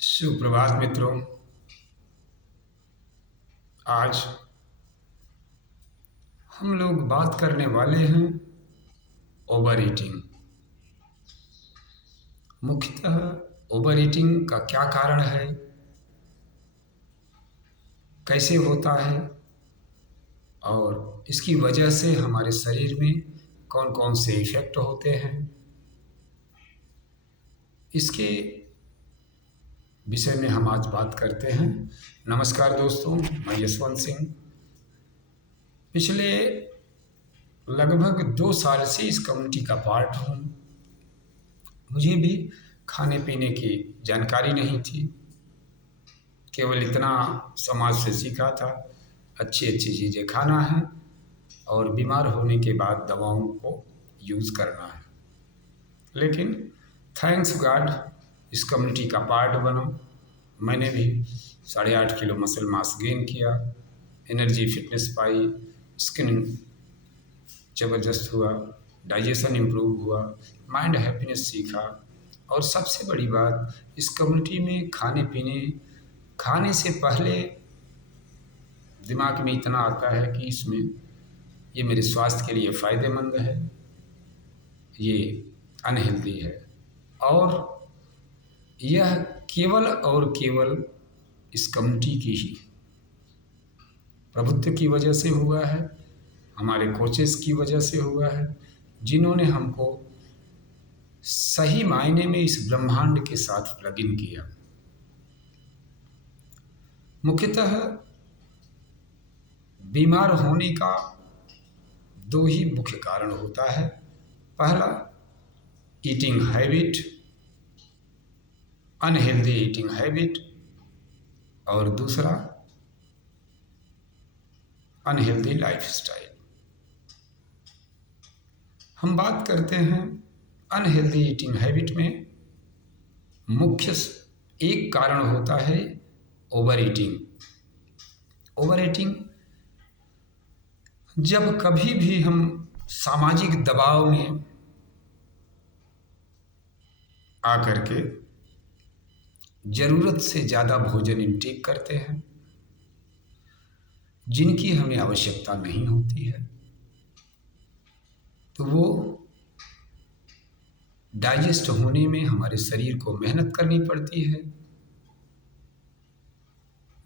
सुप्रभात मित्रों। आज हम लोग बात करने वाले हैं ओवर ईटिंग। मुख्यतः ओवर ईटिंग का क्या कारण है, कैसे होता है और इसकी वजह से हमारे शरीर में कौन कौन से इफ़ेक्ट होते हैं, इसके विषय में हम आज बात करते हैं। नमस्कार दोस्तों, मैं यशवंत सिंह। पिछले लगभग 2 साल से इस कम्युनिटी का पार्ट हूँ। मुझे भी खाने पीने की जानकारी नहीं थी, केवल इतना समाज से सीखा था अच्छी अच्छी चीज़ें खाना है और बीमार होने के बाद दवाओं को यूज़ करना है। लेकिन थैंक्स गॉड इस कम्युनिटी का पार्ट बना। मैंने भी 8.5 किलो मसल मास गेन किया, एनर्जी फिटनेस पाई, स्किन ज़बरदस्त हुआ, डाइजेशन इम्प्रूव हुआ, माइंड हैप्पीनेस सीखा। और सबसे बड़ी बात, इस कम्युनिटी में खाने से पहले दिमाग में इतना आता है कि इसमें ये मेरे स्वास्थ्य के लिए फ़ायदेमंद है, ये अनहेल्दी है। और यह केवल और केवल इस कम्युनिटी की ही प्रभुत्व की वजह से हुआ है, हमारे कोचेस की वजह से हुआ है, जिन्होंने हमको सही मायने में इस ब्रह्मांड के साथ प्लग इन किया। मुख्यतः बीमार होने का 2 ही मुख्य कारण होता है। पहला, eating habit, unhealthy eating habit, और दूसरा अनहेल्दी लाइफस्टाइल। हम बात करते हैं अनहेल्दी ईटिंग हैबिट में मुख्य एक कारण होता है ओवर ईटिंग। ओवर ईटिंग जब कभी भी हम सामाजिक दबाव में आकर के ज़रूरत से ज़्यादा भोजन इंटेक करते हैं, जिनकी हमें आवश्यकता नहीं होती है, तो वो डाइजेस्ट होने में हमारे शरीर को मेहनत करनी पड़ती है,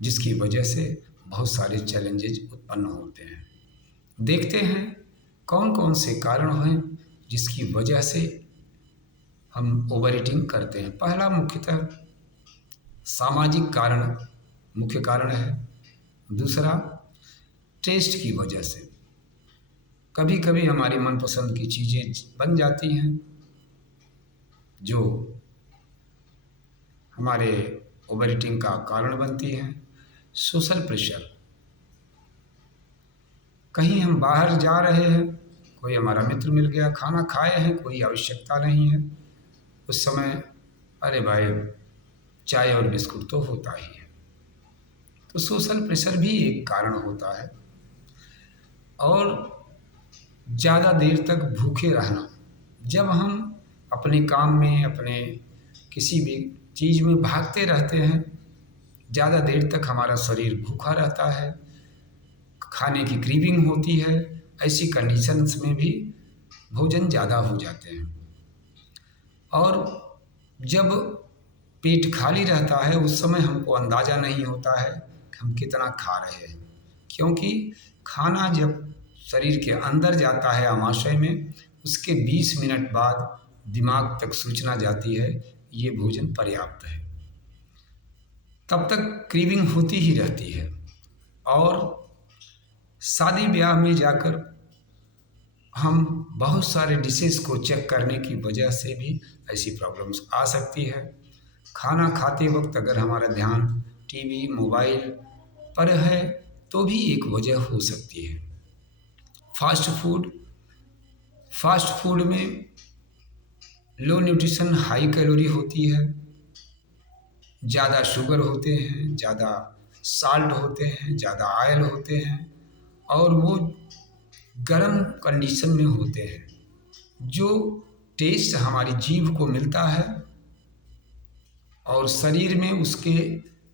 जिसकी वजह से बहुत सारे चैलेंजेस उत्पन्न होते हैं। देखते हैं कौन कौन से कारण हैं जिसकी वजह से हम ओवर ईटिंग करते हैं। पहला मुख्यतः सामाजिक कारण मुख्य कारण है। दूसरा, टेस्ट की वजह से कभी कभी हमारी मनपसंद की चीज़ें बन जाती हैं जो हमारे ओवर ईटिंग का कारण बनती हैं। सोशल प्रेशर, कहीं हम बाहर जा रहे हैं, कोई हमारा मित्र मिल गया, खाना खाए हैं, कोई आवश्यकता नहीं है, उस समय अरे भाई चाय और बिस्कुट तो होता ही है। तो सोशल प्रेशर भी एक कारण होता है। और ज़्यादा देर तक भूखे रहना, जब हम अपने काम में, अपने किसी भी चीज़ में भागते रहते हैं, ज़्यादा देर तक हमारा शरीर भूखा रहता है, खाने की क्रेविंग होती है, ऐसी कंडीशंस में भी भोजन ज़्यादा हो जाते हैं। और जब पेट खाली रहता है उस समय हमको अंदाज़ा नहीं होता है कि हम कितना खा रहे हैं, क्योंकि खाना जब शरीर के अंदर जाता है आमाशय में, उसके 20 मिनट बाद दिमाग तक सूचना जाती है ये भोजन पर्याप्त है। तब तक क्रेविंग होती ही रहती है। और शादी ब्याह में जाकर हम बहुत सारे डिशेस को चेक करने की वजह से भी ऐसी प्रॉब्लम्स आ सकती है। खाना खाते वक्त अगर हमारा ध्यान टीवी, मोबाइल पर है तो भी एक वजह हो सकती है। फास्ट फूड में लो न्यूट्रिशन, हाई कैलोरी होती है, ज़्यादा शुगर होते हैं, ज़्यादा साल्ट होते हैं, ज़्यादा ऑयल होते हैं, और वो गर्म कंडीशन में होते हैं। जो टेस्ट हमारी जीभ को मिलता है और शरीर में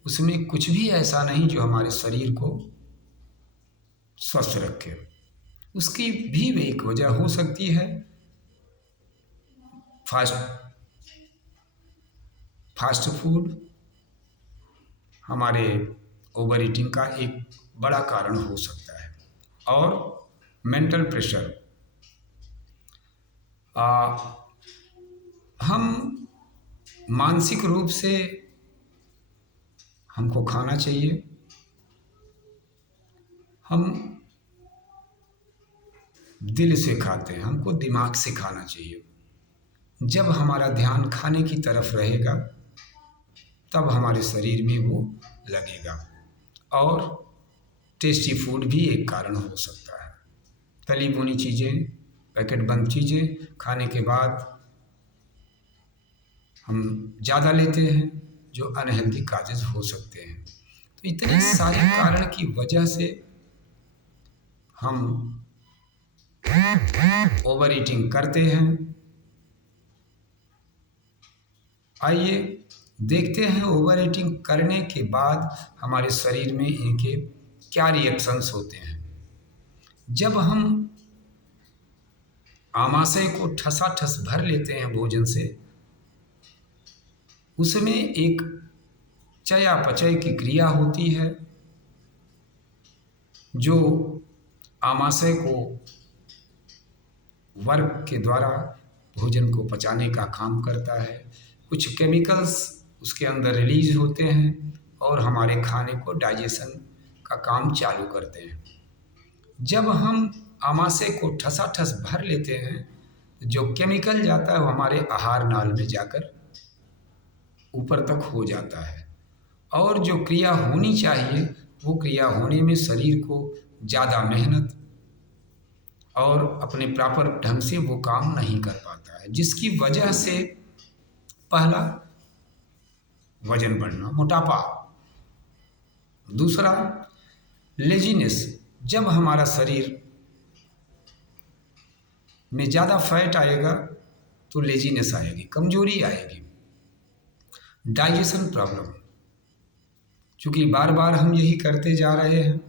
उसमें कुछ भी ऐसा नहीं जो हमारे शरीर को स्वस्थ रखे। उसकी भी एक वजह हो सकती है फास्ट फास्ट फूड, हमारे ओवर ईटिंग का एक बड़ा कारण हो सकता है। और मेंटल प्रेशर, हम मानसिक रूप से हमको खाना चाहिए, हम दिल से खाते हैं, हमको दिमाग से खाना चाहिए। जब हमारा ध्यान खाने की तरफ रहेगा तब हमारे शरीर में वो लगेगा। और टेस्टी फूड भी एक कारण हो सकता है। तली भुनी चीज़ें, पैकेट बंद चीज़ें खाने के बाद हम ज़्यादा लेते हैं जो अनहेल्दी काजेज हो सकते हैं। तो इतने सारे कारण की वजह से हम ओवर ईटिंग करते हैं। आइए देखते हैं ओवर ईटिंग करने के बाद हमारे शरीर में इनके क्या रिएक्शंस होते हैं। जब हम आमाशय को ठसाठस भर लेते हैं भोजन से, उसमें एक चयापचय की क्रिया होती है जो आमाशय को वर्क के द्वारा भोजन को पचाने का काम करता है। कुछ केमिकल्स उसके अंदर रिलीज होते हैं और हमारे खाने को डाइजेशन का काम चालू करते हैं। जब हम आमाशय को ठसाठस भर लेते हैं, जो केमिकल जाता है वो हमारे आहार नाल में जाकर ऊपर तक हो जाता है। और जो क्रिया होनी चाहिए वो क्रिया होने में शरीर को ज़्यादा मेहनत और अपने प्रॉपर ढंग से वो काम नहीं कर पाता है, जिसकी वजह से पहला वजन बढ़ना, मोटापा। दूसरा लेजीनेस, जब हमारा शरीर में ज़्यादा फैट आएगा तो लेजीनेस आएगी, कमजोरी आएगी। डाइजेशन प्रॉब्लम, चूँकि बार बार हम यही करते जा रहे हैं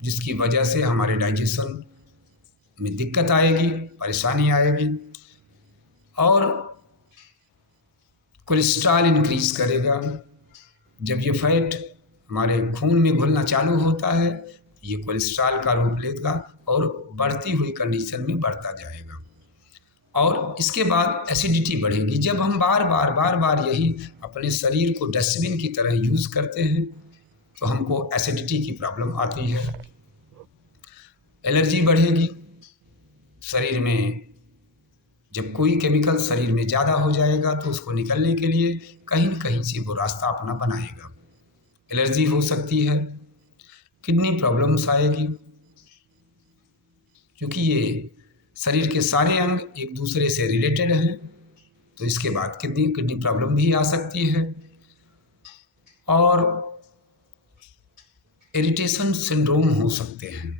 जिसकी वजह से हमारे डाइजेशन में दिक्कत आएगी, परेशानी आएगी। और कोलेस्ट्रॉल इंक्रीज करेगा। जब ये फैट हमारे खून में घुलना चालू होता है ये कोलेस्ट्रॉल का रूप लेगा और बढ़ती हुई कंडीशन में बढ़ता जाएगा। और इसके बाद एसिडिटी बढ़ेगी। जब हम बार बार यही अपने शरीर को डस्टबिन की तरह यूज़ करते हैं तो हमको एसिडिटी की प्रॉब्लम आती है। एलर्जी बढ़ेगी। शरीर में जब कोई केमिकल शरीर में ज़्यादा हो जाएगा तो उसको निकलने के लिए कहीं न कहीं से वो रास्ता अपना बनाएगा। एलर्जी हो सकती है, किडनी प्रॉब्लम्स आएगी, क्योंकि ये शरीर के सारे अंग एक दूसरे से रिलेटेड हैं, तो इसके बाद किडनी प्रॉब्लम भी आ सकती है। और इरिटेशन सिंड्रोम हो सकते हैं।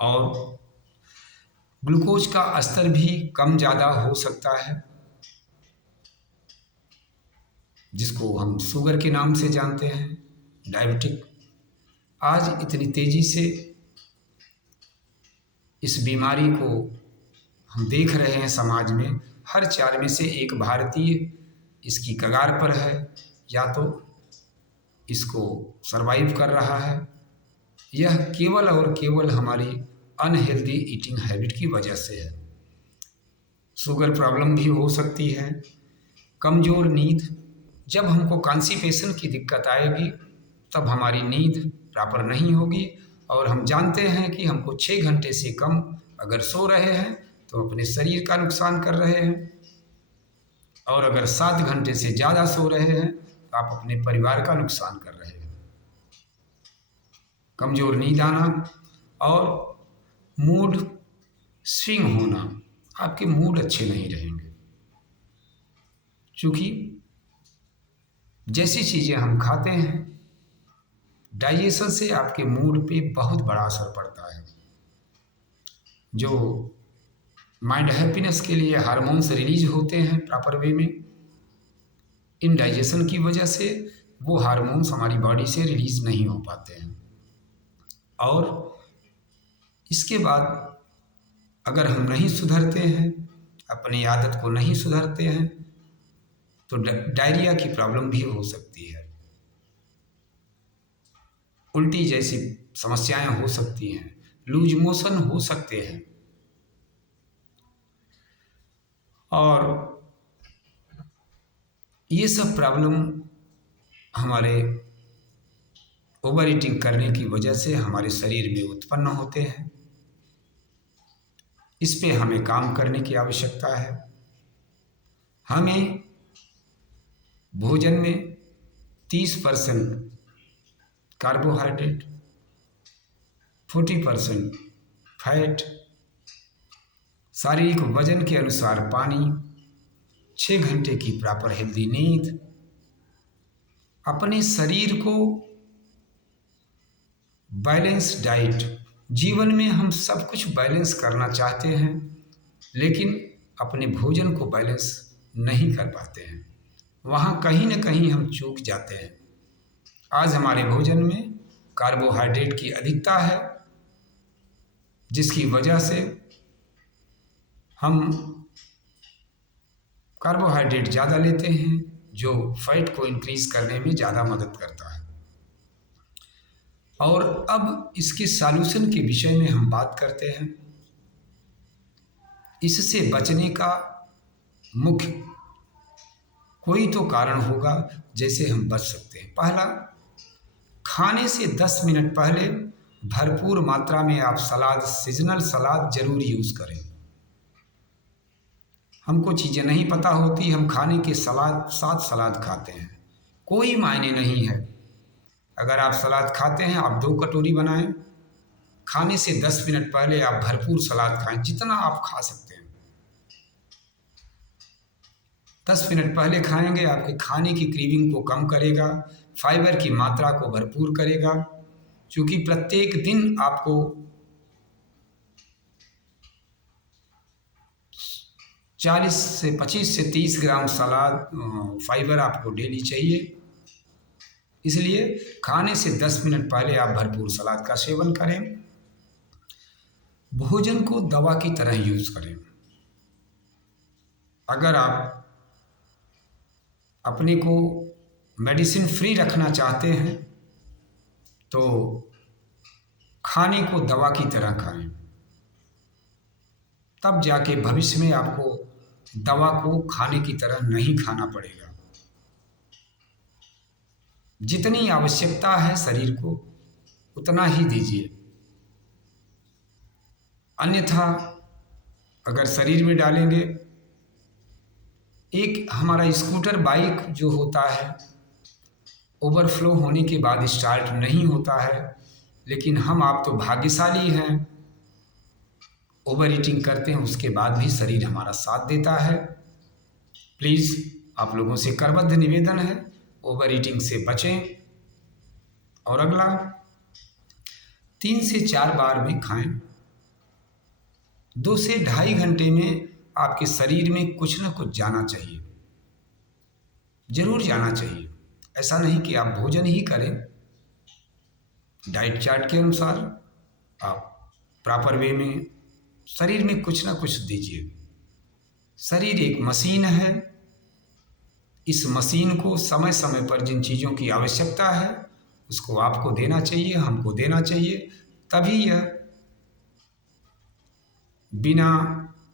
और ग्लूकोज का स्तर भी कम ज़्यादा हो सकता है, जिसको हम शुगर के नाम से जानते हैं, डायबिटिक। आज इतनी तेज़ी से इस बीमारी को हम देख रहे हैं समाज में, हर 4 में से एक भारतीय इसकी कगार पर है, या तो इसको सरवाइव कर रहा है। यह केवल और केवल हमारी अनहेल्दी ईटिंग हैबिट की वजह से है। शुगर प्रॉब्लम भी हो सकती है। कमज़ोर नींद, जब हमको कॉन्स्टिपेशन की दिक्कत आएगी तब हमारी नींद प्रॉपर नहीं होगी। और हम जानते हैं कि हमको 6 घंटे से कम अगर सो रहे हैं तो अपने शरीर का नुकसान कर रहे हैं, और अगर 7 घंटे से ज़्यादा सो रहे हैं तो आप अपने परिवार का नुकसान कर रहे हैं। कमज़ोर नींद आना और मूड स्विंग होना, आपके मूड अच्छे नहीं रहेंगे, क्योंकि जैसी चीज़ें हम खाते हैं डाइजेशन से आपके मूड पे बहुत बड़ा असर पड़ता है। जो माइंड हैप्पीनेस के लिए हार्मोन्स रिलीज होते हैं प्रॉपर वे में। इनडाइजेशन की वजह से वो हार्मोन्स हमारी बॉडी से रिलीज नहीं हो पाते हैं। और इसके बाद अगर हम नहीं सुधरते हैं, अपनी आदत को नहीं सुधरते हैं, तो डायरिया की प्रॉब्लम भी हो सकती है, उल्टी जैसी समस्याएं हो सकती हैं, लूज मोशन हो सकते हैं। और ये सब प्रॉब्लम हमारे ओवर ईटिंग करने की वजह से हमारे शरीर में उत्पन्न होते हैं। इस पे हमें काम करने की आवश्यकता है। हमें भोजन में 30% कार्बोहाइड्रेट, 40% फैट, शारीरिक वजन के अनुसार पानी, 6 घंटे की प्रॉपर हेल्दी नींद, अपने शरीर को बैलेंस डाइट। जीवन में हम सब कुछ बैलेंस करना चाहते हैं, लेकिन अपने भोजन को बैलेंस नहीं कर पाते हैं। वहाँ कहीं न कहीं हम चूक जाते हैं। आज हमारे भोजन में कार्बोहाइड्रेट की अधिकता है, जिसकी वजह से हम कार्बोहाइड्रेट ज़्यादा लेते हैं, जो फैट को इंक्रीज करने में ज़्यादा मदद करता है। और अब इसके सॉल्यूशन के विषय में हम बात करते हैं। इससे बचने का मुख्य कोई तो कारण होगा जैसे हम बच सकते हैं। पहला, खाने से 10 मिनट पहले भरपूर मात्रा में आप सलाद, सीजनल सलाद जरूर यूज़ करें। हमको चीज़ें नहीं पता होती, हम खाने के साथ सलाद खाते हैं, कोई मायने नहीं है। अगर आप सलाद खाते हैं, आप 2 कटोरी बनाएं, खाने से 10 मिनट पहले आप भरपूर सलाद खाएं, जितना आप खा सकते हैं। 10 मिनट पहले खाएंगे, आपके खाने की क्रेविंग को कम करेगा, फाइबर की मात्रा को भरपूर करेगा। क्योंकि प्रत्येक दिन आपको 40 से 25 से 30 ग्राम सलाद फाइबर आपको डेली चाहिए। इसलिए खाने से 10 मिनट पहले आप भरपूर सलाद का सेवन करें। भोजन को दवा की तरह यूज करें। अगर आप अपने को मेडिसिन फ्री रखना चाहते हैं, तो खाने को दवा की तरह खाएं, तब जाके भविष्य में आपको दवा को खाने की तरह नहीं खाना पड़ेगा। जितनी आवश्यकता है शरीर को उतना ही दीजिए, अन्यथा अगर शरीर में डालेंगे, एक हमारा स्कूटर बाइक जो होता है, ओवरफ्लो होने के बाद स्टार्ट नहीं होता है। लेकिन हम आप तो भाग्यशाली हैं, ओवर ईटिंग करते हैं, उसके बाद भी शरीर हमारा साथ देता है। प्लीज़ आप लोगों से करबद्ध निवेदन है, ओवर ईटिंग से बचें। और अगला, 3 से 4 बार में खाएं। 2 से ढाई घंटे में आपके शरीर में कुछ न कुछ जाना चाहिए, जरूर जाना चाहिए। ऐसा नहीं कि आप भोजन ही करें, डाइट चार्ट के अनुसार आप प्रॉपर वे में शरीर में कुछ ना कुछ दीजिए। शरीर एक मशीन है, इस मशीन को समय समय पर जिन चीज़ों की आवश्यकता है उसको आपको देना चाहिए, हमको देना चाहिए, तभी यह बिना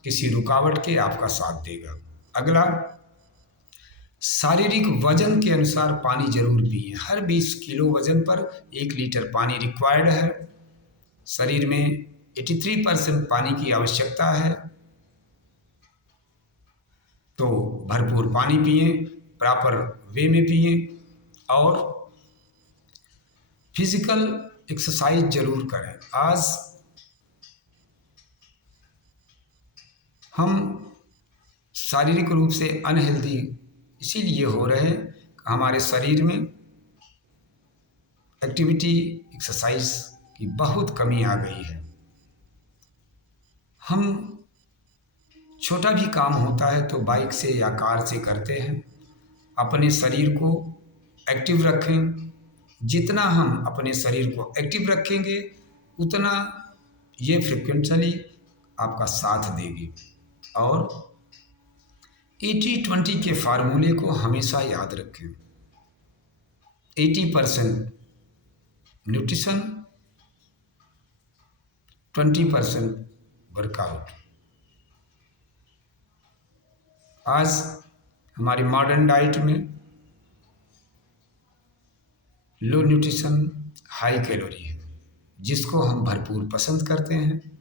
किसी रुकावट के आपका साथ देगा। अगला, शारीरिक वजन के अनुसार पानी जरूर पिए। हर 20 किलो वजन पर 1 लीटर पानी रिक्वायर्ड है। शरीर में 83% पानी की आवश्यकता है, तो भरपूर पानी पिए, प्रॉपर वे में पिए। और फिजिकल एक्सरसाइज जरूर करें। आज हम शारीरिक रूप से अनहेल्दी इसीलिए हो रहे हैं, हमारे शरीर में एक्टिविटी, एक्सरसाइज की बहुत कमी आ गई है। हम छोटा भी काम होता है तो बाइक से या कार से करते हैं। अपने शरीर को एक्टिव रखें। जितना हम अपने शरीर को एक्टिव रखेंगे उतना ये फ्रिक्वेंटली आपका साथ देगी। और 80-20 के फार्मूले को हमेशा याद रखें। 80% न्यूट्रिशन, 20% वर्कआउट। आज हमारी मॉडर्न डाइट में लो न्यूट्रिशन हाई कैलोरी है, जिसको हम भरपूर पसंद करते हैं।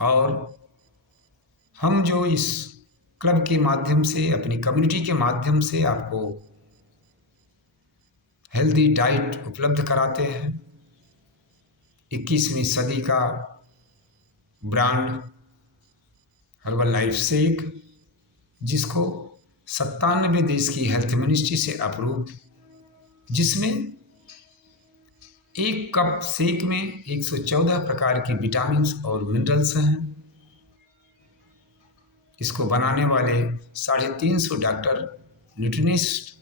और हम जो इस क्लब के माध्यम से, अपनी कम्युनिटी के माध्यम से आपको हेल्दी डाइट उपलब्ध कराते हैं। 21वीं सदी का ब्रांड हर्बल लाइफ शेक, जिसको 97 देश की हेल्थ मिनिस्ट्री से अप्रूव, जिसमें एक कप शेक में 114 प्रकार की विटामिन्स और मिनरल्स हैं। इसको बनाने वाले 350 डॉक्टर, न्यूट्रिनिस्ट,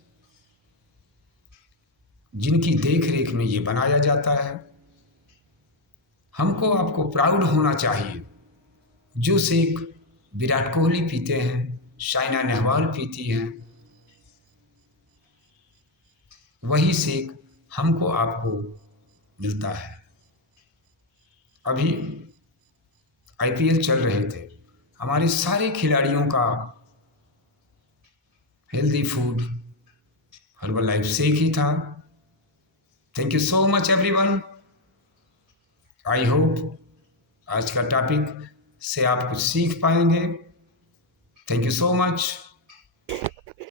जिनकी देख रेख में ये बनाया जाता है। हमको आपको प्राउड होना चाहिए। जो शेक विराट कोहली पीते हैं, साइना नेहवाल पीती हैं, वही शेक हमको आपको मिलता है। अभी IPL चल रहे थे, हमारे सारे खिलाड़ियों का healthy food Herbalife shake ही था। Thank you so much everyone. I hope आज का टॉपिक से आप कुछ सीख पाएंगे। Thank you so much.